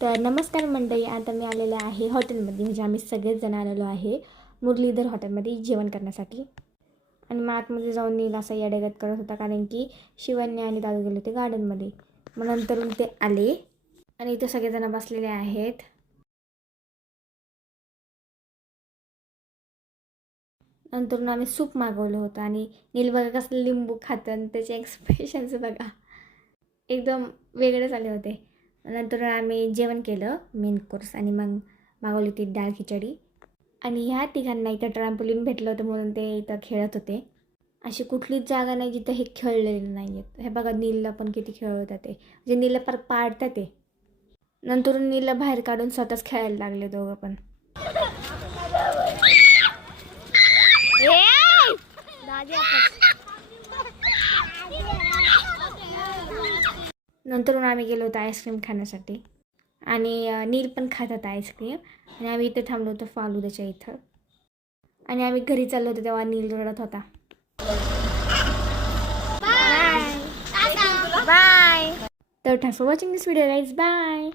तर नमस्कार मंडळी, आता मी आलेले आहे हॉटेलमध्ये. म्हणजे आम्ही सगळेच जण आलेलो आहे मुरलीधर हॉटेलमध्ये जेवण करण्यासाठी. आणि मग आतमध्ये जाऊन नील असा येडेगत करत होता, कारण की शिवन्या आणि दादू गेले होते गार्डनमध्ये. मग नंतरून ते आले आणि इथे सगळेजण बसलेले आहेत. नंतरून आम्ही सूप मागवलं होतं आणि नील बघा कसं लिंबू खातं आणि त्याचे एक्सप्रेशन्स बघा एकदम वेगळेच आले होते. नंतर आम्ही जेवण केलं मेन कोर्स आणि मग मागवली ती डाळ खिचडी. आणि ह्या तिघांना इथं ट्रॅम्पोलिन भेटलं होतं म्हणून ते इथं खेळत होते. अशी कुठलीच जागा नाही जिथं हे खेळलेले नाही आहेत. हे बघा नीलला पण किती खेळवतात ते, म्हणजे नीलला पाडतात ते. नंतर नीलला बाहेर काढून स्वतःच खेळायला लागले दोघं पण. नंतर आम्ही गेलो होतो आईस्क्रीम खाण्यासाठी आणि नील पण खात होता आईस्क्रीम. आणि आम्ही इथे थांबलो होतो फालुदाच्या इथं. आणि आम्ही घरी चाललो होतो तेव्हा नील रडत होता. बाय. तर thanks for watching this video guys. Bye.